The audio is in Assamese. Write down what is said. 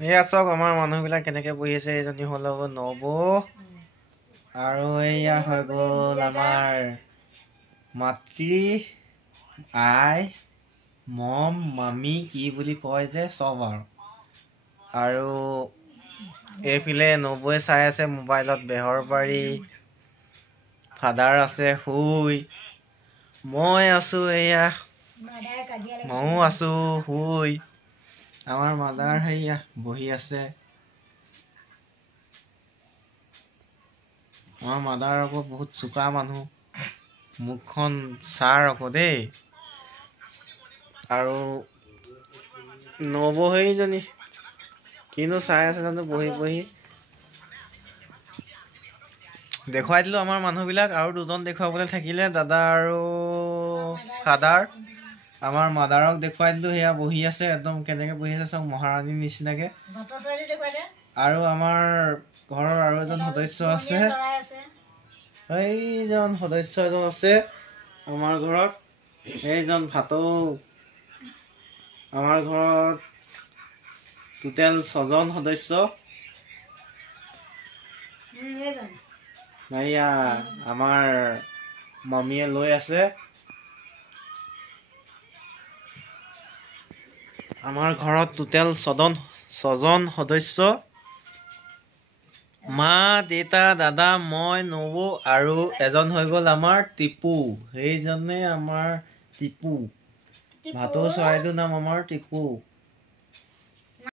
এয়া চাওক আমাৰ মানুহবিলাক কেনেকে বহি আছে। এইজনী হ'ল নব আৰু এয়া হৈ গ'ল আমাৰ মাতৃ আই মম মামী কি বুলি কয় যে চব আৰু এইফালে নবৌৱে চাই আছে মোবাইলত বেহৰবাৰী। ফাদাৰ আছে শুই, মই আছো এয়া ময়ো আছো শুই। আমাৰ মাদাৰ সেয়া বহি আছে। আমাৰ মাদাৰ আকৌ বহুত চোকা মানুহ, মুখখন ছাৰ আকৌ দেই। আৰু নবৌ সেইজনী কিনো চাই আছে জানো বহি বহি। দেখুৱাই দিলো আমাৰ মানুহবিলাক, আৰু দুজন দেখুৱাবলৈ থাকিলে দাদা আৰু ফাদাৰ। আমাৰ মাদাৰক দেখুৱাই দিলো, সেয়া বহি আছে একদম কেনেকে বহি আছে চাওক মহাৰাণীৰ নিচিনাকে। আৰু আমাৰ ঘৰৰ আৰু এজন সদস্য আছে, এইজন সদস্য এজন আছে আমাৰ ঘৰত, এইজন ভাটৌ। আমাৰ ঘৰত টোটেল 6জন সদস্য। এয়া আমাৰ মামীয়ে লৈ আছে। আমাৰ ঘৰত টোটেল 6জন সদস্য, মা দেউতা দাদা মই নবৌ আৰু এজন হৈ গ'ল আমাৰ টিপু। সেইজনে আমাৰ টিপু, ভাটৌ চৰাইটোৰ নাম আমাৰ টিপু।